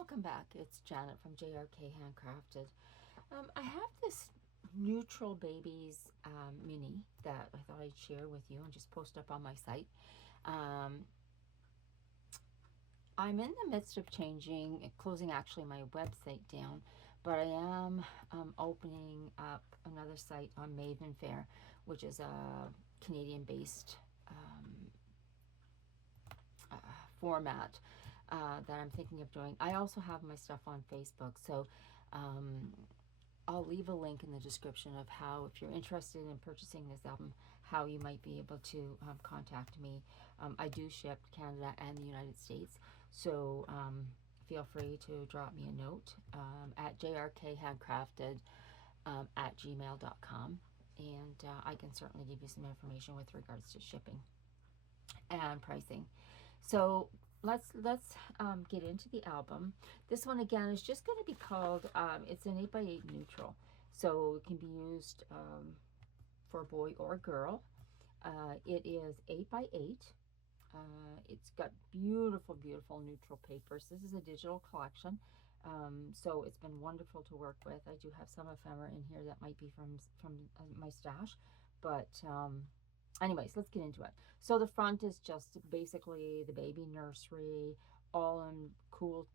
Welcome back. It's Janet from JRK Handcrafted. I have this neutral babies mini that I thought I'd share with you and just post up on my site. Um, I'm in the midst of closing actually my website down, but I am opening up another site on Maven Fair, which is a Canadian-based um, uh, format that I'm thinking of doing. I also have my stuff on Facebook, so um, I'll leave a link in the description of how, if you're interested in purchasing this album, how you might be able to contact me. I do ship Canada and the United States, so feel free to drop me a note at jrkhandcrafted at gmail.com, and I can certainly give you some information with regards to shipping and pricing. So let's get into the album. This one again is just going to be called. It's an 8x8 neutral, so it can be used for a boy or a girl. It is 8x8. It's got beautiful, beautiful neutral papers. This is a digital collection, so it's been wonderful to work with. I do have some ephemera in here that might be from my stash, but anyways, let's get into it. So the front is just basically the baby nursery, all in cool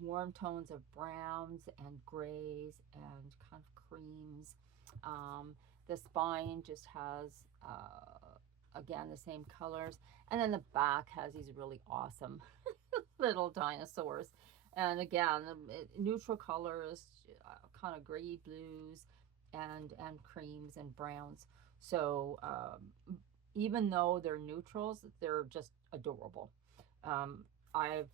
warm tones of browns and grays and kind of creams. The spine just has again the same colors, and then the back has these really awesome little dinosaurs. And again, neutral colors, kind of gray blues and creams and browns. So even though they're neutrals, they're just adorable. I've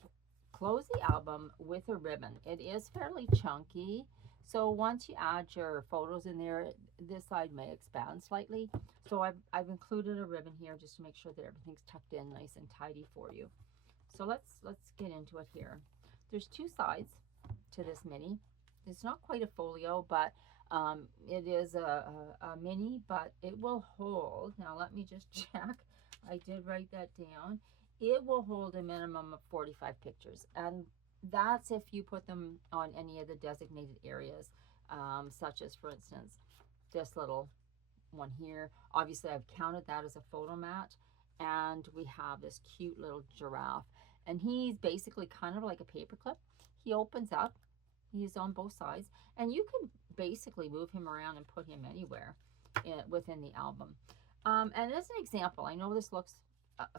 closed the album with a ribbon. It is fairly chunky, so once you add your photos in there, this side may expand slightly. So I've included a ribbon here just to make sure that everything's tucked in nice and tidy for you. So let's get into it here. There's two sides to this mini. It's not quite a folio, but it is a mini, but it will hold. Now let me just check. I did write that down. It will hold a minimum of 45 pictures, and that's if you put them on any of the designated areas, such as, for instance, this little one here. Obviously, I've counted that as a photo mat, and we have this cute little giraffe, and he's basically kind of like a paperclip. He opens up. He's on both sides, and you can basically move him around and put him anywhere within the album. And as an example, I know this looks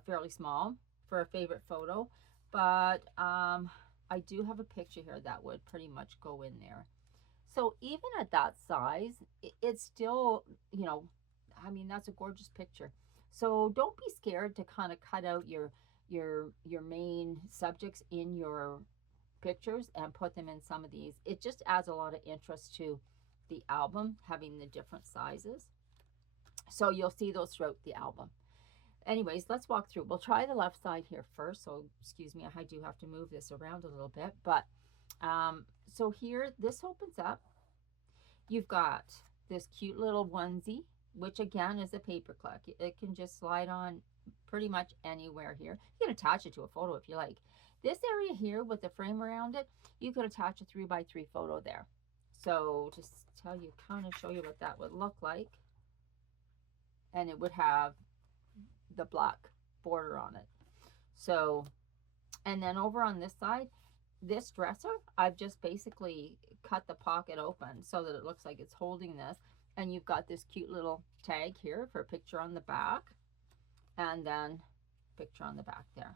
fairly small for a favorite photo, but I do have a picture here that would pretty much go in there. So even at that size, it's still, I mean, that's a gorgeous picture. So don't be scared to kind of cut out your main subjects in your pictures and put them in some of these. It just adds a lot of interest to the album, having the different sizes. So you'll see those throughout the album. Anyways, let's walk through. We'll try the left side here first. So excuse me, I do have to move this around a little bit. But so here, this opens up. You've got this cute little onesie, which again is a paper clip. It can just slide on pretty much anywhere here. You can attach it to a photo if you like. This area here with the frame around it, you could attach a 3x3 photo there. So just tell you, kind of show you what that would look like. And it would have the black border on it. So, and then over on this side, this dresser, I've just basically cut the pocket open so that it looks like it's holding this. And you've got this cute little tag here for a picture on the back. And then picture on the back there.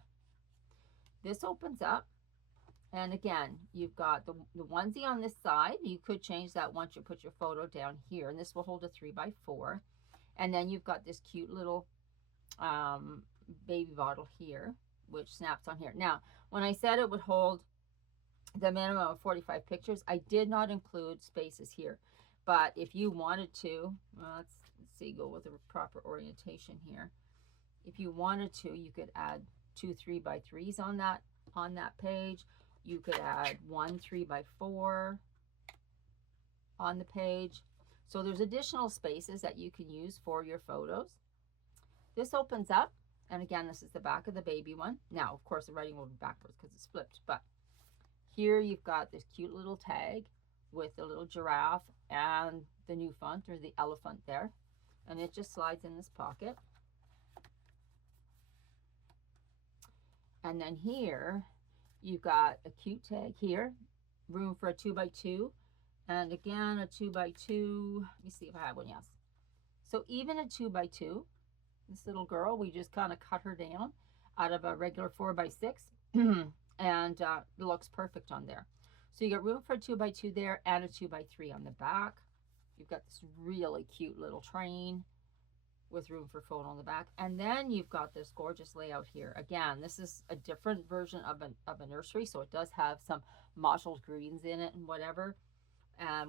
This opens up. And again, you've got the onesie on this side. You could change that once you put your photo down here. And this will hold a 3x4. And then you've got this cute little baby bottle here, which snaps on here. Now, when I said it would hold the minimum of 45 pictures, I did not include spaces here. But if you wanted to, well, let's see, go with the proper orientation here. If you wanted to, you could add 2 3x3s on that page. You could add 1 3x4 on the page. So there's additional spaces that you can use for your photos. This opens up, and again, this is the back of the baby one. Now, of course, the writing will be backwards because it's flipped, but Here you've got this cute little tag with the little giraffe and the newfant or the elephant there. And it just slides in this pocket. And then here you've got a cute tag here, room for a 2x2. And again, a 2x2. Let me see if I have one. Yes. So even a 2x2, this little girl, we just kind of cut her down out of a regular 4x6. And it looks perfect on there. So you got room for a 2x2 there and a 2x3 on the back. You've got this really cute little train with room for photo on the back. And then you've got this gorgeous layout here. Again, this is a different version of a nursery, so it does have some mottled greens in it and whatever,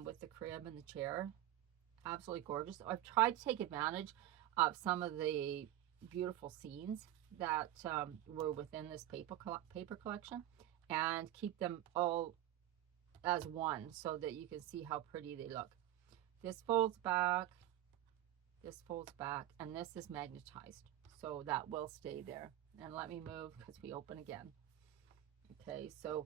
with the crib and the chair. Absolutely gorgeous. I've tried to take advantage of some of the beautiful scenes that were within this paper collection and keep them all as one so that you can see how pretty they look. This folds back, this folds back, and this is magnetized, so that will stay there. And let me move because we open again. Okay, so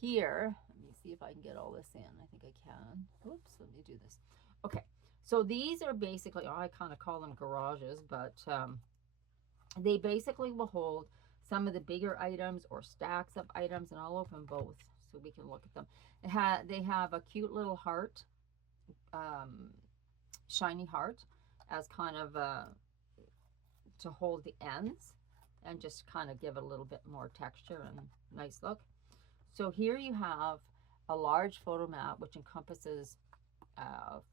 here, let me see if I can get all this in. I think I can. Oops, let me do this. Okay, so these are basically, I kind of call them garages, but they basically will hold some of the bigger items or stacks of items, and I'll open both so we can look at them. They have a cute little heart, shiny heart, as kind of to hold the ends and just kind of give it a little bit more texture and nice look. So here you have a large photo mat which encompasses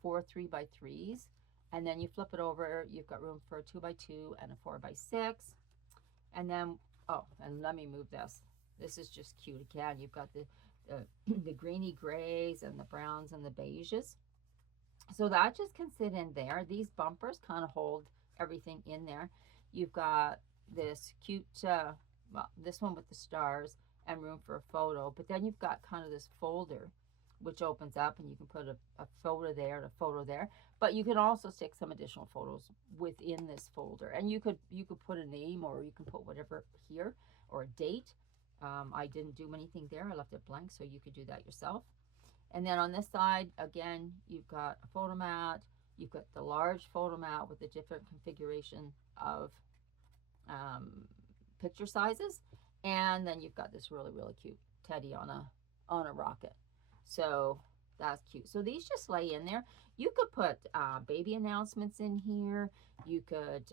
4 3x3s, and then you flip it over, you've got room for a 2x2 and a 4x6. And then, oh, and let me move this. This is just cute again. You've got the greeny grays and the browns and the beiges. So that just can sit in there. These bumpers kind of hold everything in there. You've got this cute, well, this one with the stars and room for a photo. But then you've got kind of this folder which opens up, and you can put a photo there and a photo there. But you can also stick some additional photos within this folder. And you could put a name, or you can put whatever here, or a date. I didn't do anything there. I left it blank, so you could do that yourself. And then on this side, again, you've got a photo mat. You've got the large photo mat with a different configuration of picture sizes. And then you've got this really, really cute teddy on a rocket. So that's cute. So these just lay in there. You could put baby announcements in here. You could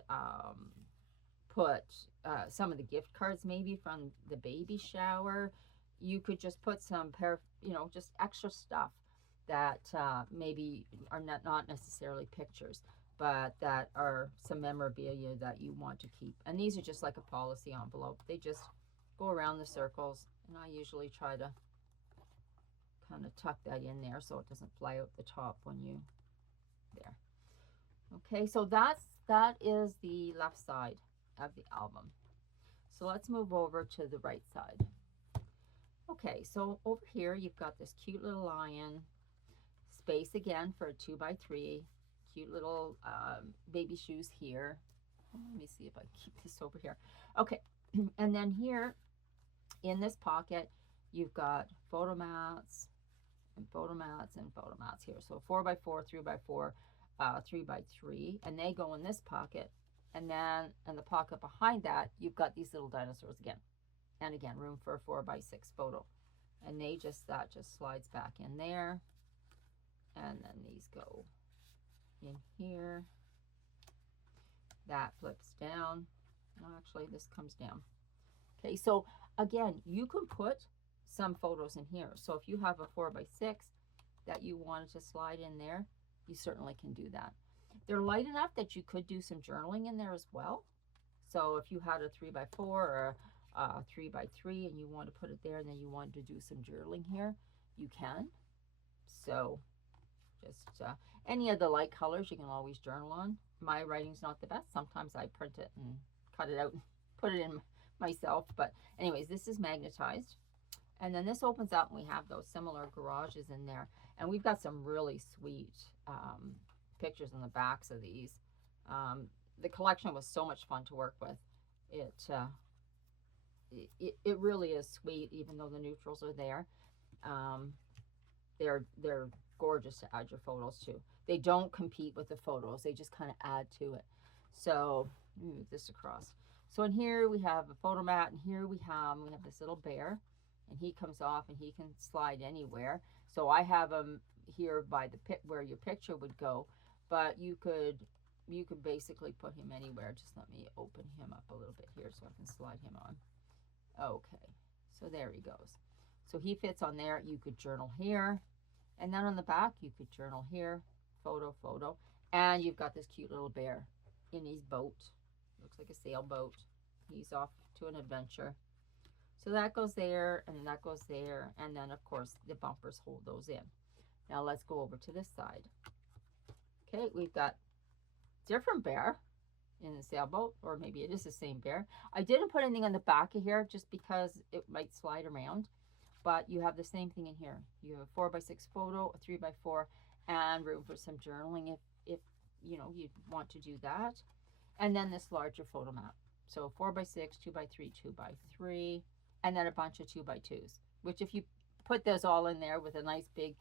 put some of the gift cards maybe from the baby shower. You could just put some just extra stuff that maybe are not necessarily pictures, but that are some memorabilia that you want to keep. And these are just like a policy envelope. They just go around the circles, and I usually try to kind of tuck that in there so it doesn't fly out the top when you there. Okay, so that is the left side of the album. So let's move over to the right side. Okay, so over here you've got this cute little lion, space again for a 2x3, cute little baby shoes here. Let me see if I can keep this over here. Okay, and then here in this pocket you've got photo mats and photo mats and photo mats here. So 4x4, 3x4, 3x3, and they go in this pocket. And then in the pocket behind that, you've got these little dinosaurs again. And again, room for a 4x6 photo. And that just slides back in there. And then these go in here. That flips down. Actually, this comes down. Okay, so again, you can put some photos in here. So if you have a 4x6 that you wanted to slide in there, you certainly can do that. They're light enough that you could do some journaling in there as well. So if you had a 3x4 or a 3x3 and you want to put it there, and then you wanted to do some journaling here, you can. So just any of the light colors you can always journal on. My writing's not the best. Sometimes I print it and cut it out and put it in myself. But anyways, this is magnetized. And then this opens up, and we have those similar garages in there. And we've got some really sweet pictures on the backs of these. The collection was so much fun to work with. It really is sweet, even though the neutrals are there. Um, they're gorgeous to add your photos to. They don't compete with the photos. They just kind of add to it. So let me move this across. So in here we have a photo mat, and here we have this little bear, and he comes off and he can slide anywhere. So I have him here by the pit where your picture would go, but you could basically put him anywhere. Just let me open him up a little bit here so I can slide him on. Okay, so there he goes. So he fits on there. You could journal here, and then on the back you could journal here, photo, photo, and you've got this cute little bear in his boat. Looks like a sailboat. He's off to an adventure. So that goes there, and that goes there, and then of course the bumpers hold those in. Now let's go over to this side. Okay, we've got different bear in the sailboat, or maybe it is the same bear. I didn't put anything on the back of here just because it might slide around, but you have the same thing in here. You have a 4x6 photo, a 3x4, and room for some journaling if you want to do that. And then this larger photo map. So 4x6, 2x3, 2x3, and then a bunch of 2x2s, which if you put those all in there with a nice big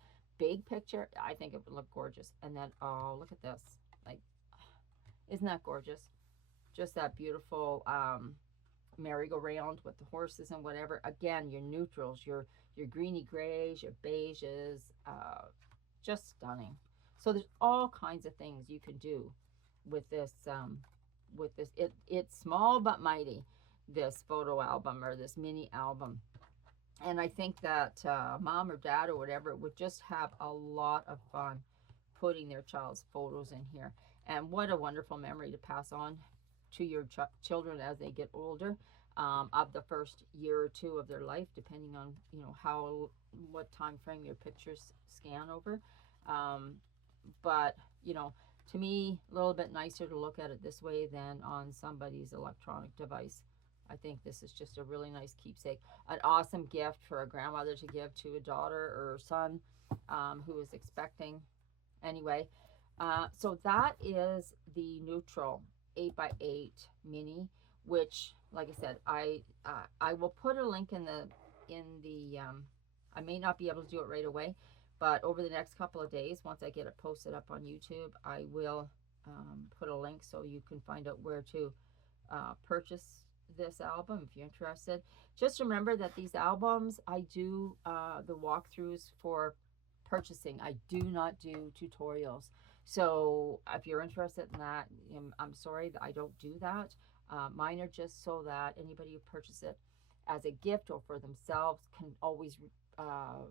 picture, I think it would look gorgeous. And then, oh, look at this. Like, isn't that gorgeous? Just that beautiful merry-go-round with the horses and whatever. Again, your neutrals, your greeny grays, your beiges, just stunning. So there's all kinds of things you can do with this. It's small but mighty. This photo album or this mini album, and I think that mom or dad or whatever would just have a lot of fun putting their child's photos in here. And what a wonderful memory to pass on to your children as they get older, of the first year or two of their life, depending on what time frame your pictures scan over. But to me, a little bit nicer to look at it this way than on somebody's electronic device. I think this is just a really nice keepsake, an awesome gift for a grandmother to give to a daughter or son who is expecting. Anyway, so that is the neutral 8x8 mini, which, like I said, I will put a link in the I may not be able to do it right away, but over the next couple of days, once I get it posted up on YouTube, I will put a link so you can find out where to purchase this album if you're interested. Just remember that these albums, I do the walkthroughs for purchasing. I do not do tutorials. So if you're interested in that, I'm sorry that I don't do that. Mine are just so that anybody who purchases it as a gift or for themselves can always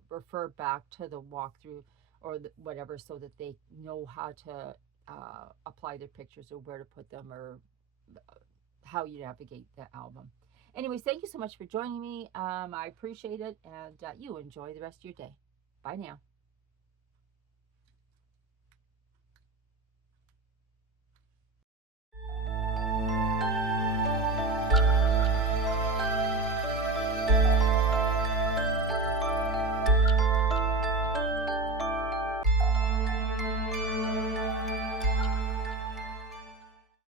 refer back to the walkthrough or whatever, so that they know how to apply their pictures or where to put them, or how you navigate the album. Anyways, thank you so much for joining me. I appreciate it, and you enjoy the rest of your day. Bye now.